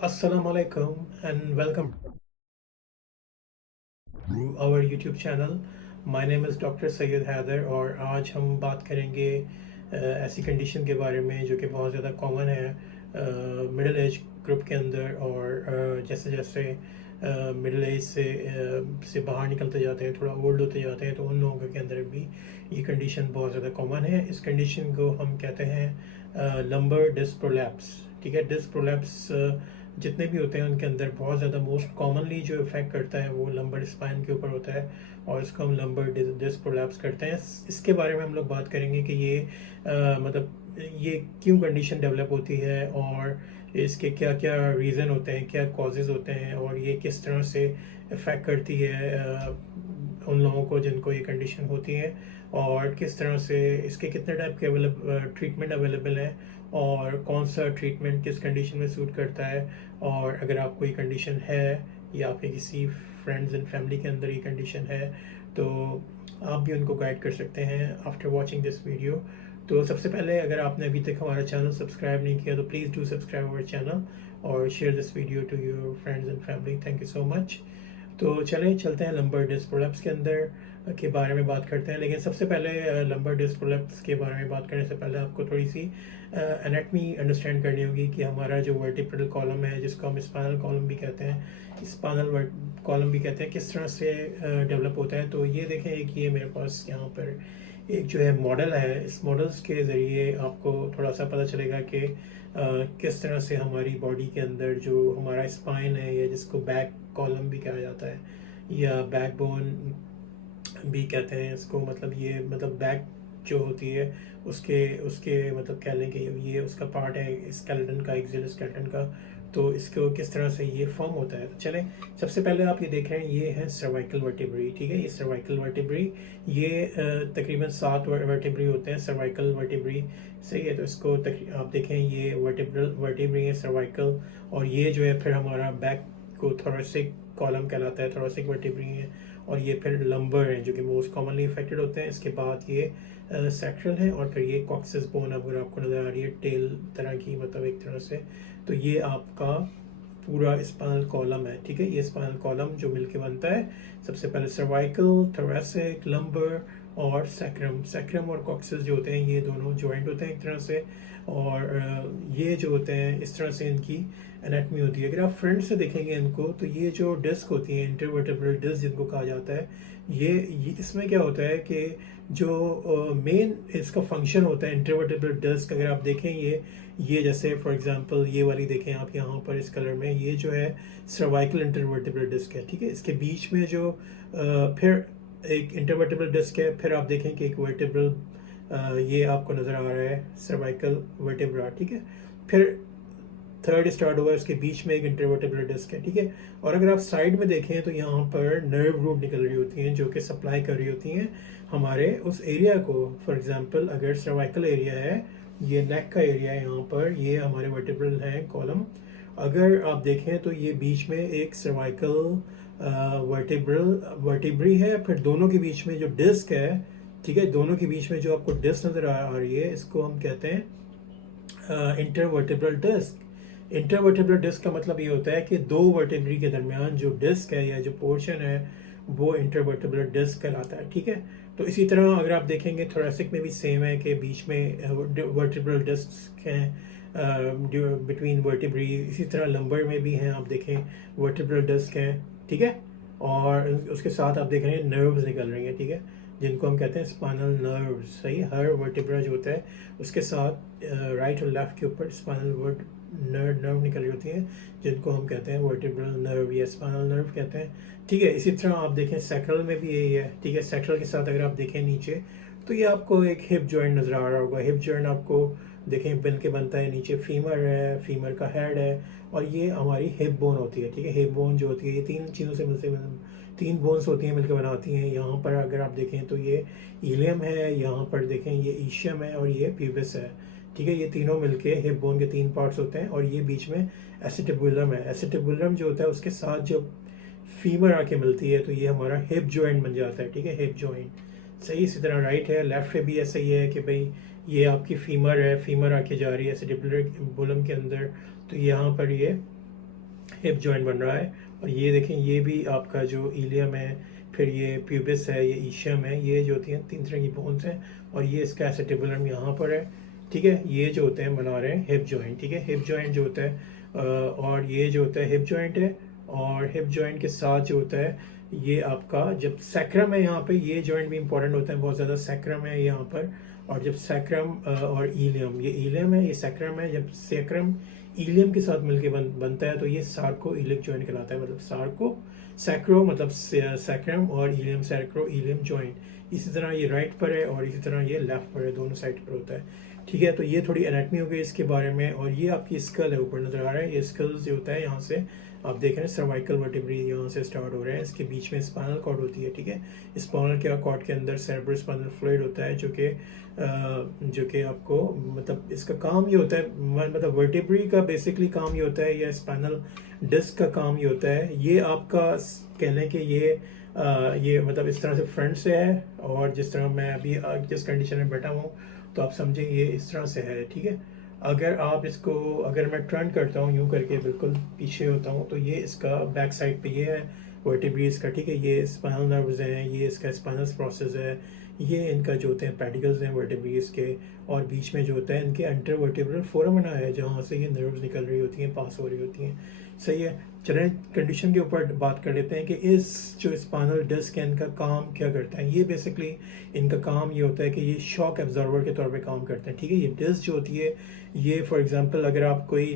Assalamu alaikum and welcome to our YouTube channel. My name is doctor Syed Haider और आज हम बात करेंगे ऐसी कंडीशन के बारे में जो कि बहुत ज़्यादा कॉमन है मिडिल एज ग्रुप के अंदर और जैसे जैसे मिडिल एज से बाहर निकलते जाते हैं, थोड़ा ओल्ड होते जाते हैं, तो उन लोगों के अंदर भी ये कंडीशन बहुत ज़्यादा कॉमन है। इस कंडीशन को हम कहते हैं लंबर डिस्क प्रोलैप्स। ठीक है, डिस्क प्रोलैप्स जितने भी होते हैं उनके अंदर बहुत ज़्यादा मोस्ट कॉमनली जो इफेक्ट करता है वो लंबर स्पाइन के ऊपर होता है और इसको हम लंबर डिस्क प्रोलैप्स करते हैं। इसके बारे में हम लोग बात करेंगे कि ये मतलब ये क्यों कंडीशन डेवलप होती है और इसके क्या क्या रीज़न होते हैं, क्या कॉजेज़ होते हैं और ये किस तरह से इफ़ेक्ट करती है उन लोगों को जिनको ये कंडीशन होती है और किस तरह से इसके कितने टाइप के ट्रीटमेंट अवेलेबल हैं और कौन सा ट्रीटमेंट किस कंडीशन में सूट करता है। और अगर आपको ये कंडीशन है या आपके किसी फ्रेंड्स एंड फैमिली के अंदर ये कंडीशन है तो आप भी उनको गाइड कर सकते हैं आफ्टर वॉचिंग दिस वीडियो। तो सबसे पहले अगर आपने अभी तक हमारा चैनल सब्सक्राइब नहीं किया तो please do subscribe our channel और share this video to your friends and family. Thank you so much. तो चलते हैं लंबर डिस्क प्रोलैप्स के अंदर के बारे में बात करते हैं। लेकिन सबसे पहले लंबर डिस्क प्रोलैप्स के बारे में बात करने से पहले आपको थोड़ी सी एनाटमी अंडरस्टैंड करनी होगी कि हमारा जो वर्टिब्रल कॉलम है, जिसको हम स्पाइनल कॉलम भी कहते हैं, स्पाइनल कॉलम भी कहते हैं, किस तरह से डेवलप होता है। तो ये देखें, एक ये मेरे पास यहाँ पर एक जो है मॉडल है। इस मॉडल्स के ज़रिए आपको थोड़ा सा पता चलेगा कि किस तरह से हमारी बॉडी के अंदर जो हमारा स्पाइन है या जिसको बैक कॉलम भी कहा जाता है या बैकबोन भी कहते हैं इसको, मतलब ये मतलब बैक जो होती है उसके उसके मतलब कह लें कि ये उसका पार्ट है स्केलेटन का, एक्सियल स्केलेटन का। तो इसको किस तरह से ये फॉर्म होता है, तो चलें सबसे पहले आप ये देख रहे हैं ये है सर्वाइकल वर्टिब्री। ठीक है, ये सर्वाइकल वर्टिब्री, ये तकरीबन 7 वर्टिब्री होते हैं सर्वाइकल वर्टिब्री। सही है, तो इसको आप देखें ये वर्टिब्री है सर्वाइकल और ये जो है फिर हमारा बैक को थोरेसिक कॉलम कहलाता है, थोरेसिक वर्टिब्री है और ये फिर लंबर हैं जो कि मोस्ट कॉमनली इफेक्टेड होते हैं। इसके बाद ये सेक्ट्रल है और फिर ये कॉक्सिस बोन अगर आपको नज़र आ रही है टेल तरह की, मतलब एक तरह से, तो ये आपका पूरा स्पाइनल कॉलम है। ठीक है, ये स्पाइनल कॉलम जो मिलके बनता है सबसे पहले सर्वाइकल, थोरेसिक, लंबर और सैक्रम। सैक्रम और कॉक्सिस जो होते हैं ये दोनों जॉइंट होते हैं एक तरह से और ये जो होते हैं इस तरह से इनकी एनाटमी होती है। अगर आप फ्रंट से देखेंगे इनको तो ये जो डिस्क होती है इंटरवर्टेब्रल डिस्क जिनको कहा जाता है, ये इसमें क्या होता है कि जो मेन इसका फंक्शन होता है इंटरवर्टेब्रल डिस्क, अगर आप देखें ये जैसे फॉर एग्जांपल ये वाली देखें आप यहाँ पर इस कलर में, ये जो है सर्वाइकल इंटरवर्टेब्रल डिस्क है। ठीक है, इसके बीच में जो फिर एक इंटरवर्टेब्रल डिस्क है, फिर आप देखें कि एक वर्टेब्रल ये आपको नज़र आ रहा है सर्वाइकल वर्टेब्रा। ठीक है, फिर थर्ड स्टार्ट हुआ, इसके बीच में एक इंटरवर्टेब्रल डिस्क है। ठीक है, और अगर आप साइड में देखें तो यहाँ पर नर्व रूट निकल रही होती हैं जो कि सप्लाई कर रही होती हैं हमारे उस एरिया को। फॉर एग्जांपल अगर सर्वाइकल एरिया है, ये नेक का एरिया है, यहाँ पर ये हमारे वर्टेब्रल हैं कॉलम, अगर आप देखें तो ये बीच में एक सर्वाइकल वर्टिब्री है, फिर दोनों के बीच में जो डिस्क है, ठीक है, दोनों के बीच में जो आपको डिस्क नज़र आ रही है इसको हम कहते हैं इंटरवर्टेब्रल डिस्क। इंटरवर्टेब्रल डिस्क का मतलब ये होता है कि दो वर्टेब्री के दरमियान जो डिस्क है या जो पोर्शन है वो इंटरवर्टेब्रल डिस्क कहलाता है। ठीक है, तो इसी तरह अगर आप देखेंगे थोरेसिक में भी सेम है कि बीच में वर्टेब्रल डिस्क हैं बिटवीन वर्टेब्री। इसी तरह लंबर में भी हैं, आप देखें वर्टेब्रल डिस्क हैं। ठीक है, और उसके साथ आप देख रहे हैं नर्व्स निकल रही हैं। ठीक है, जिनको हम कहते हैं स्पाइनल नर्व्स। सही, हर वर्टेब्रा जो होता है उसके साथ राइट और लेफ्ट के ऊपर स्पाइनल नर्व निकल रही होती हैं जिनको हम कहते हैं वर्टेब्रल नर्व या स्पाइनल नर्व कहते हैं। ठीक है, इसी तरह आप देखें सैक्रल में भी यही है। ठीक है, सैक्रल के साथ अगर आप देखें नीचे तो ये आपको एक हिप जॉइंट नज़र आ रहा होगा। हिप जॉइंट आपको देखें बिन के बनता है, नीचे फीमर है, फीमर का हेड है और ये हमारी हिप बोन होती है। ठीक है, हिप बोन जो होती है ये 3 चीज़ों से मिलते 3 बोन्स होती हैं मिलकर बनाती हैं। यहाँ पर अगर आप देखें तो ये इलियम है, यहाँ पर देखें ये ईशियम है और ये प्यूबिस है। ठीक है, ये तीनों मिलके हिप बोन के 3 पार्ट्स होते हैं और ये बीच में एसिटिबुलम है। एसिटिबुलम जो होता है उसके साथ जब फीमर आके मिलती है तो ये हमारा हिप जॉइंट बन जाता है। ठीक है, हिप जॉइंट। सही, इसी तरह राइट है, लेफ्ट पे भी ऐसा ही है कि भाई ये आपकी फीमर है, फीमर आके जा रही है एसिटिबुलम के अंदर, तो यहाँ पर ये हिप जॉइंट बन रहा है। और ये देखें, ये भी आपका जो इलियम है, फिर ये प्यूबिस है, ये ईशियम है, ये जो होती हैं 3 तरह की बोन्स हैं। और ये इसका एसेटिबुलम यहाँ पर है, ठीक है। ये जो होते हैं बना रहे हैं हिप जॉइंट, ठीक है। हिप जॉइंट जो होता है और ये जो होता है हिप जॉइंट है। और हिप जॉइंट के साथ जो होता है ये आपका जब सैक्रम है यहाँ पे, ये जॉइंट भी इंपॉर्टेंट होता है बहुत ज़्यादा। सैक्रम है यहाँ पर, और जब सैक्रम और इलियम, ये इलियम है, ये सैक्रम है, जब सैक्रम इलियम के साथ मिलके बनता है तो ये सार्को इलिक जॉइंट कहलाता है। मतलब सार्को सैक्रो मतलब सैक्रम, और इलियम सैक्रो इलियम जॉइंट। इसी तरह ये राइट पर है और इसी तरह ये लेफ्ट पर है, दोनों साइड पर होता है, ठीक है। तो ये थोड़ी एनाटमी हो गई इसके बारे में। और ये आपकी स्कल है, ऊपर नजर आ रहा है, ये स्कल जो होता है यहाँ से आप देख रहे हैं सर्वाइकल वर्टिब्री यहाँ से स्टार्ट हो रहे हैं, इसके बीच में स्पाइनल कॉर्ड होती है, ठीक है। स्पाइनल कॉर्ड के अंदर सेरेब्रोस्पाइनल फ्लूइड होता है जो कि आपको मतलब इसका काम ये होता है, मतलब वर्टिब्री का बेसिकली काम ये होता है, या स्पाइनल डिस्क का काम ये होता है। ये आपका कह लें कि ये मतलब इस तरह से फ्रंट से है, और जिस तरह मैं अभी जिस कंडीशन में बैठा हूँ तो आप समझें ये इस तरह से है, ठीक है। अगर मैं टर्न करता हूँ यूँ करके, बिल्कुल पीछे होता हूँ, तो ये इसका बैक साइड पे ये है वर्टिब्रीज का, ठीक है। ये स्पाइनल नर्व्स हैं, ये इसका स्पाइनल प्रोसेस है, ये इनका जो होते हैं पेडिकल्स हैं वर्टिब्रीज के। और बीच में जो होता है इनके अंटर वर्टिब्रल फोरामिना है, जहाँ से ये नर्व्स निकल रही होती हैं, पास हो रही होती हैं, सही है। चलें कंडीशन के ऊपर बात कर लेते हैं कि इस जो स्पाइनल डिस्क है इनका काम क्या करता है। ये बेसिकली इनका काम ये होता है कि ये शॉक एब्जॉर्बर के तौर पे काम करते हैं, ठीक है। ये डिस्क जो होती है ये फॉर एग्जांपल अगर आप कोई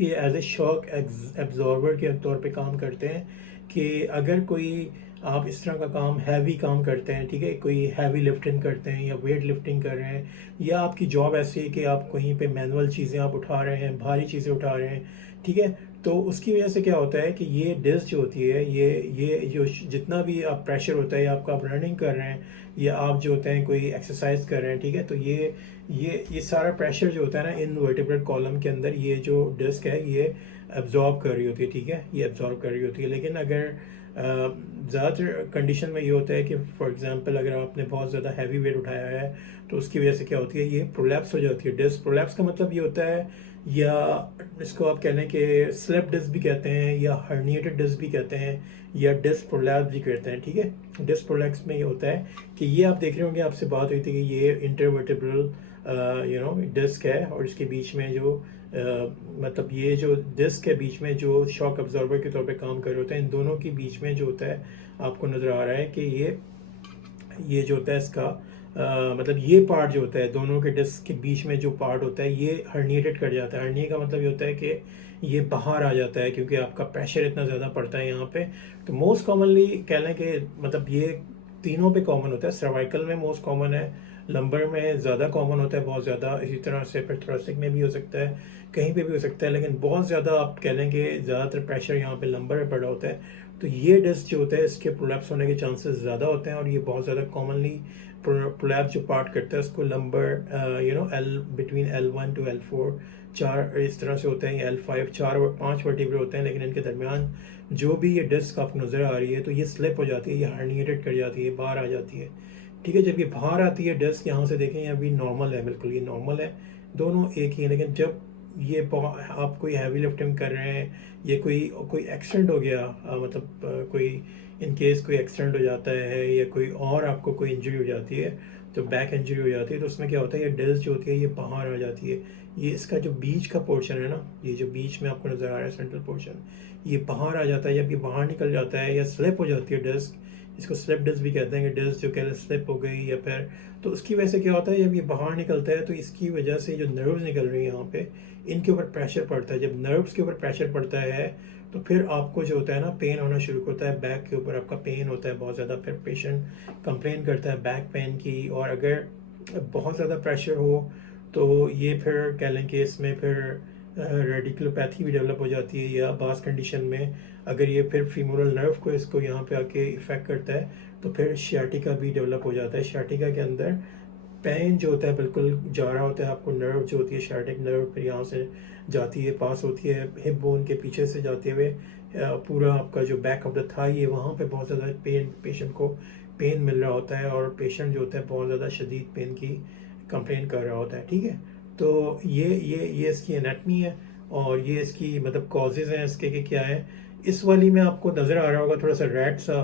ये एज ए शॉक एब्जॉर्बर के तौर पे काम करते हैं कि अगर कोई आप इस तरह का काम हैवी काम करते हैं, ठीक है, कोई हैवी लिफ्टिंग करते हैं या वेट लिफ्टिंग कर रहे हैं, या आपकी जॉब ऐसी है कि आप कहीं पे मैनुअल चीज़ें आप उठा रहे हैं, भारी चीज़ें उठा रहे हैं, ठीक है। तो उसकी वजह से क्या होता है कि ये डिस्क जो होती है ये जो जितना भी आप प्रेशर होता है, या आपका आप रनिंग कर रहे हैं, या आप जो होते हैं कोई एक्सरसाइज कर रहे हैं, ठीक है, तो ये सारा प्रेशर जो होता है ना इन वर्टिब्रल कॉलम के अंदर, ये जो डिस्क है ये एब्जॉर्ब कर रही होती है, ठीक है, ये एब्जॉर्ब कर रही होती है। लेकिन अगर ज़्यादातर कंडीशन में ये होता है कि फॉर एग्जांपल अगर आपने बहुत ज़्यादा हैवी वेट उठाया है तो उसकी वजह से क्या होती है, ये प्रोलैप्स हो जाती है। डिस्क प्रोलैप्स का मतलब ये होता है, या इसको आप कह लें कि स्लिप डिस्क भी कहते हैं, या हर्निएटेड डिस्क भी कहते हैं, या डिस्क प्रोलैप्स भी कहते हैं, ठीक है। डिस्क प्रोलैप्स में ये होता है कि ये आप देख रहे होंगे, आपसे बात हुई थी कि ये इंटरवर्टिब्रल डिस्क है, और इसके बीच में जो मतलब ये जो डिस्क के बीच में जो शॉक अब्जॉर्बर के तौर पे काम कर रहे होते हैं, इन दोनों के बीच में जो होता है आपको नज़र आ रहा है कि ये जो होता है इसका मतलब ये पार्ट जो होता है दोनों के डिस्क के बीच में जो पार्ट होता है ये हर्निएटेड कर जाता है। हर्निया का मतलब ये होता है कि ये बाहर आ जाता है क्योंकि आपका प्रेशर इतना ज़्यादा पड़ता है यहाँ पे। तो मोस्ट कॉमनली कह लें कि मतलब ये तीनों पे कॉमन होता है। सर्वाइकल में मोस्ट कॉमन है, लंबर में ज़्यादा कॉमन होता है, बहुत ज़्यादा। इसी तरह से फिर थोरेसिक में भी हो सकता है, कहीं पे भी हो सकता है, लेकिन बहुत ज़्यादा आप कह लें कि ज़्यादातर प्रेशर यहाँ पे लंबर में पड़ा होता है। तो ये डिस्क जो होता है इसके प्रोलैप्स होने के चांसेस ज़्यादा होते हैं, और ये बहुत ज़्यादा कॉमनली प्रोलैप्स जो पार्ट करता है उसको lumbar L between L1 to L4 चार इस तरह से होते हैं, L5 4-5 वर्टिब्रे होते हैं, लेकिन इनके दरमियान जो भी ये डिस्क आपको नज़र आ रही है तो ये स्लिप हो जाती है, ये हर्निएटेड कर जाती है, बाहर आ जाती है, ठीक है। जब ये बाहर आती है डिस्क, यहाँ से देखें ये अभी नॉर्मल है, बिल्कुल ये नॉर्मल है, दोनों एक ही है। लेकिन जब ये आप कोई हैवी लिफ्टिंग कर रहे हैं, ये कोई एक्सीडेंट हो गया, मतलब कोई इन केस कोई एक्सीडेंट हो जाता है, या कोई और आपको कोई इंजरी हो जाती है, तो बैक इंजरी हो जाती है, तो उसमें क्या होता है ये डिस्क जो होती है ये बाहर आ जाती है। ये इसका जो बीच का पोर्शन है ना, ये जो बीच में आपको नज़र आ रहा है सेंट्रल पोर्शन, ये बाहर आ जाता है। जब ये बाहर निकल जाता है या स्लिप हो जाती है डिस्क, इसको स्लिप डिस्क भी कहते हैं कि डिस्क जो कह स्लिप हो गई या फिर, तो उसकी वजह से क्या होता है जब ये बाहर निकलता है तो इसकी वजह से जो नर्व्स निकल रही हैं यहाँ पे, इनके ऊपर प्रेशर पड़ता है। जब नर्व्स के ऊपर प्रेशर पड़ता है तो फिर आपको जो होता है ना पेन होना शुरू होता है, बैक के ऊपर आपका पेन होता है बहुत ज़्यादा। फिर पेशेंट कंप्लेन करता है बैक पेन की, और अगर बहुत ज़्यादा प्रेशर हो तो ये फिर कह लें कि इसमें फिर रेडिकुलोपैथी भी डेवलप हो जाती है, या बास कंडीशन में अगर ये फिर फीमोरल नर्व को इसको यहाँ पे आके इफेक्ट करता है तो फिर शियाटिका भी डेवलप हो जाता है। शियाटिका के अंदर पेन जो होता है बिल्कुल जा रहा होता है, आपको नर्व जो होती है शियाटिक नर्व फिर यहाँ से जाती है, पास होती है हिप बोन के पीछे से जाते हुए पूरा आपका जो बैक ऑफ द थाई है वहाँ पे बहुत ज़्यादा पेशेंट को पेन मिल रहा होता है, और पेशेंट जो होता है बहुत ज़्यादा शदीद पेन की कंप्लेन कर रहा होता है, ठीक है। तो ये इसकी एनाटमी है। और ये इसकी मतलब कॉजेज़ हैं इसके कि क्या है। इस वाली में आपको नज़र आ रहा होगा थोड़ा सा रेड सा,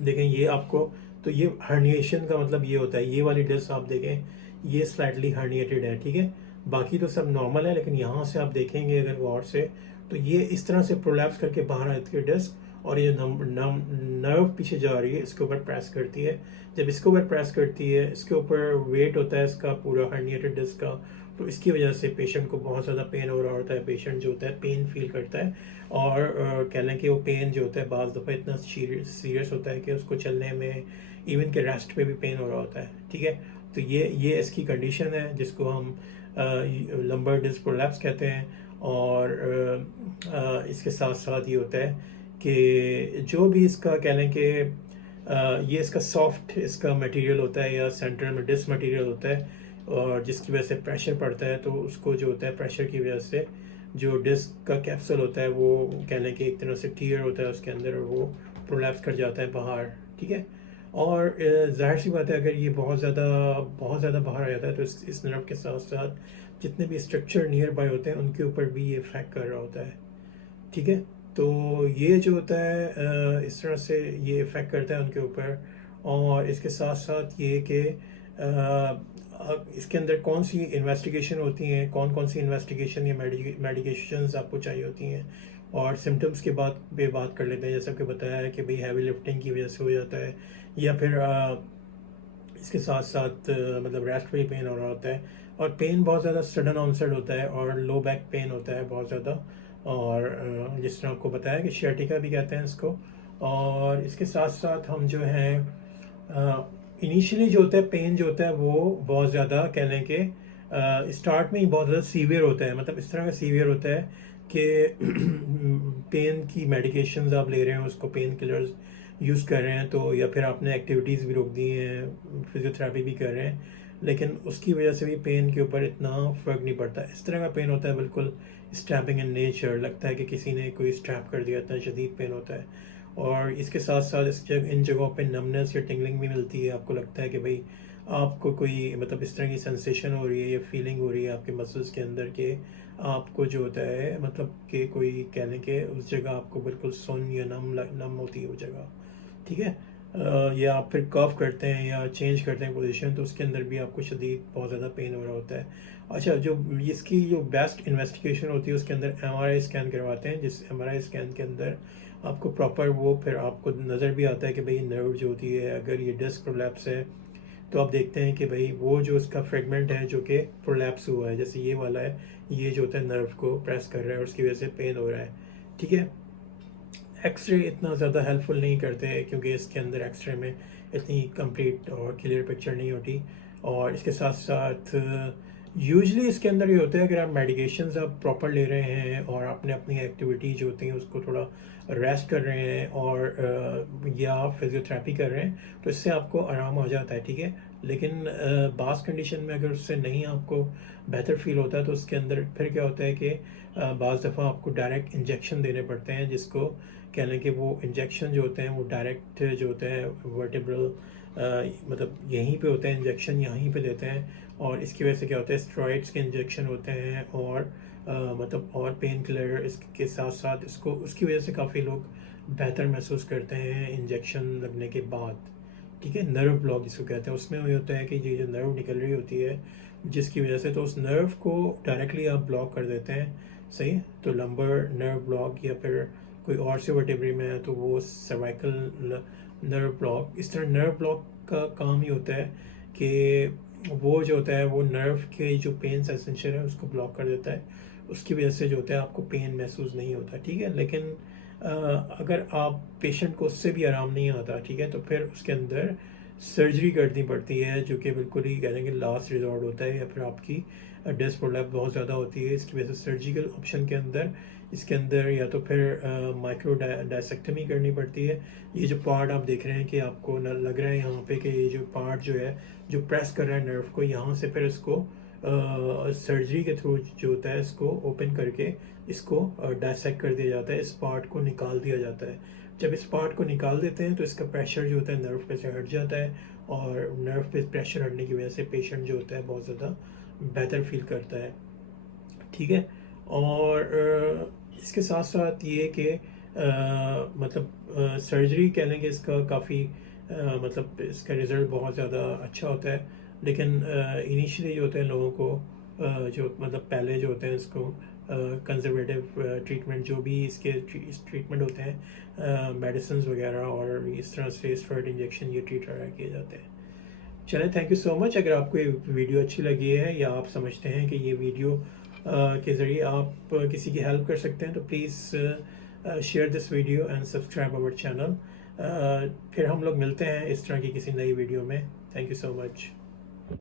देखें ये आपको, तो ये हर्निएशन का मतलब ये होता है, ये वाली डिस्क आप देखें ये स्लाइटली हर्निएटेड है, ठीक है। बाकी तो सब नॉर्मल है, लेकिन यहाँ से आप देखेंगे अगर गौर से, तो ये इस तरह से प्रोलैप्स करके बाहर आती है डिस्क, और ये नर्व पीछे जा रही है, इसके ऊपर प्रेस करती है। जब इसके ऊपर प्रेस करती है, इसके ऊपर वेट होता है इसका पूरा हर्निएटेड डिस्क का, तो इसकी वजह से पेशेंट को बहुत ज़्यादा पेन हो रहा होता है। पेशेंट जो होता है पेन फील करता है, और कह लें कि वो पेन जो होता है बाज़ दफ़ा इतना सीरियस होता है कि उसको चलने में, इवन के रेस्ट में भी पेन हो रहा होता है, ठीक है। तो ये इसकी कंडीशन है जिसको हम लंबर डिस्क प्रोलैप्स कहते हैं। और इसके साथ साथ ये होता है कि जो भी इसका कह लें कि ये इसका सॉफ्ट इसका मटेरियल होता है, या सेंटर में डिस्क मटेरियल होता है, और जिसकी वजह से प्रेशर पड़ता है, तो उसको जो होता है प्रेशर की वजह से जो डिस्क का कैप्सूल होता है वो कह लें कि एक तरह से टीयर होता है उसके अंदर, और वो प्रोलैप्स कर जाता है बाहर, ठीक है। और जाहिर सी बात है अगर ये बहुत ज़्यादा बाहर आ जाता है, तो इस नर्व के साथ साथ जितने भी स्ट्रक्चर नियर बाय होते हैं उनके ऊपर भी ये इफेक्ट कर रहा होता है, ठीक है। तो ये जो होता है इस तरह से ये इफ़ेक्ट करता है उनके ऊपर। और इसके साथ साथ ये कि इसके अंदर कौन सी इन्वेस्टिगेशन होती हैं, कौन कौन सी इन्वेस्टिगेशन या मेडिकेशंस आपको चाहिए होती हैं, और सिम्टम्स के बात कर लेते हैं। जैसा कि बताया है कि भाई हैवी लिफ्टिंग की वजह से हो जाता है, या फिर इसके साथ साथ मतलब रेस्ट में पेन हो रहा होता है, और पेन बहुत ज़्यादा सडन ऑनसेट होता है, और लो बैक पेन होता है बहुत ज़्यादा, और जिस तरह आपको बताया कि शियाटिका भी कहते हैं इसको। और इसके साथ साथ हम जो है इनिशियली जो होता है पेन जो होता है वो बहुत ज़्यादा कह लें कि स्टार्ट में ही बहुत ज़्यादा सीवियर होता है, मतलब इस तरह का सीवियर होता है कि पेन की मेडिकेशंस आप ले रहे हैं, उसको पेन किलर्स यूज़ कर रहे हैं, तो या फिर आपने एक्टिविटीज़ भी रोक दी हैं, फिजियोथेरेपी भी कर रहे हैं, लेकिन उसकी वजह से भी पेन के ऊपर इतना फ़र्क नहीं पड़ता। इस तरह का पेन होता है बिल्कुल स्टैबिंग इन नेचर, लगता है कि किसी ने कोई स्टैब कर दिया, इतना शदीद पेन होता है। और इसके साथ साथ इन जगहों पे नमनेस या टिंगलिंग भी मिलती है, आपको लगता है कि भाई आपको कोई मतलब इस तरह की सेंसेशन हो रही है या फीलिंग हो रही है आपके मसल्स के अंदर के, आपको जो होता है मतलब कि कोई कहने के उस जगह आपको बिल्कुल सुन या नम होती है वो जगह, ठीक है। या आप फिर कफ करते हैं या चेंज करते हैं पोजीशन, तो उसके अंदर भी आपको शदीद बहुत ज़्यादा पेन हो रहा होता है। अच्छा, जो इसकी जो बेस्ट इन्वेस्टिगेशन होती है उसके अंदर एमआरआई स्कैन करवाते हैं, जिस एमआरआई स्कैन के अंदर आपको प्रॉपर वो फिर आपको नज़र भी आता है कि भाई नर्व जो होती है, अगर ये डिस्क प्रोलैप्स है तो आप देखते हैं कि भाई वो जो उसका फ्रेगमेंट है जो कि प्रोलैप्स हुआ है, जैसे ये वाला है, ये जो होता है नर्व को प्रेस कर रहा है और उसकी वजह से पेन हो रहा है, ठीक है। एक्सरे इतना ज़्यादा हेल्पफुल नहीं करते क्योंकि इसके अंदर एक्सरे में इतनी कंप्लीट और क्लियर पिक्चर नहीं होती। और इसके साथ साथ यूजली इसके अंदर ये होता है अगर आप मेडिकेशंस आप प्रॉपर ले रहे हैं और आपने अपनी एक्टिविटी जो होती हैं उसको थोड़ा रेस्ट कर रहे हैं, और या फिजियोथेरेपी कर रहे हैं, तो इससे आपको आराम आ जाता है, ठीक है। लेकिन बास कंडीशन में अगर उससे नहीं आपको बेहतर फील होता है, तो उसके अंदर फिर क्या होता है कि बाज़ दफ़ा आपको डायरेक्ट इंजेक्शन देने पड़ते हैं, जिसको कह लें कि वो इंजेक्शन जो होते हैं वो डायरेक्ट जो होते हैं वर्टिब्रल मतलब यहीं पे होते हैं, इंजेक्शन यहीं पे देते हैं। और इसकी वजह से क्या होता है स्टेरॉइड्स के इंजेक्शन होते हैं, और मतलब और पेन किलर इसके साथ साथ इसको उसकी वजह से काफ़ी लोग बेहतर महसूस करते हैं इंजेक्शन लगने के बाद, ठीक है। नर्व ब्लॉक जिसको कहते हैं, उसमें ये होता है कि ये जो नर्व निकल रही होती है जिसकी वजह से, तो उस नर्व को डायरेक्टली आप ब्लॉक कर देते हैं, सही। तो लंबर नर्व ब्लॉक या फिर कोई और से वर्टेब्रे में है तो वो सर्वाइकल नर्व ब्लॉक, इस तरह नर्व ब्लॉक का काम ही होता है कि वो जो होता है वो नर्व के जो पेन सेंसेशन है उसको ब्लॉक कर देता है, उसकी वजह से जो होता है आपको पेन महसूस नहीं होता, ठीक है। लेकिन अगर आप पेशेंट को उससे भी आराम नहीं आता, ठीक है, तो फिर उसके अंदर सर्जरी करनी पड़ती है, जो कि बिल्कुल ही कहने के लास्ट रिजॉर्ट होता है, या फिर आपकी डिस्क प्रोलैप्स बहुत ज़्यादा होती है, इसकी वजह से सर्जिकल ऑप्शन के अंदर इसके अंदर या तो फिर माइक्रो डायसेक्टमी करनी पड़ती है। ये जो पार्ट आप देख रहे हैं कि आपको न लग रहा है यहाँ पे कि ये जो पार्ट जो है जो प्रेस कर रहा है नर्व को, यहाँ से फिर इसको सर्जरी के थ्रू जो होता है इसको ओपन करके इसको डायसेक्ट कर दिया जाता है, इस पार्ट को निकाल दिया जाता है। जब इस पार्ट को निकाल देते हैं तो इसका प्रेशर जो होता है नर्व पे से हट जाता है, और नर्व पे प्रेशर हटने की वजह से पेशेंट जो होता है बहुत ज़्यादा बेहतर फील करता है, ठीक है। और इसके साथ साथ ये कि मतलब सर्जरी कह लेंगे इसका काफ़ी मतलब इसका रिज़ल्ट बहुत ज़्यादा अच्छा होता है, लेकिन इनिशियली जो होते हैं लोगों को जो मतलब पहले जो होते हैं इसको कंजर्वेटिव ट्रीटमेंट जो भी इसके ट्रीटमेंट होते हैं मेडिसिन वगैरह और इस तरह से स्टेरॉइड इंजेक्शन ये ट्रीट किए जाते हैं। चलें, थैंक यू सो मच। अगर आपको ये वीडियो अच्छी लगी है या आप समझते हैं कि ये वीडियो के ज़रिए आप किसी की हेल्प कर सकते हैं तो please share this video and subscribe our channel. फिर हम लोग मिलते हैं इस तरह की किसी नई वीडियो में। Thank you so much.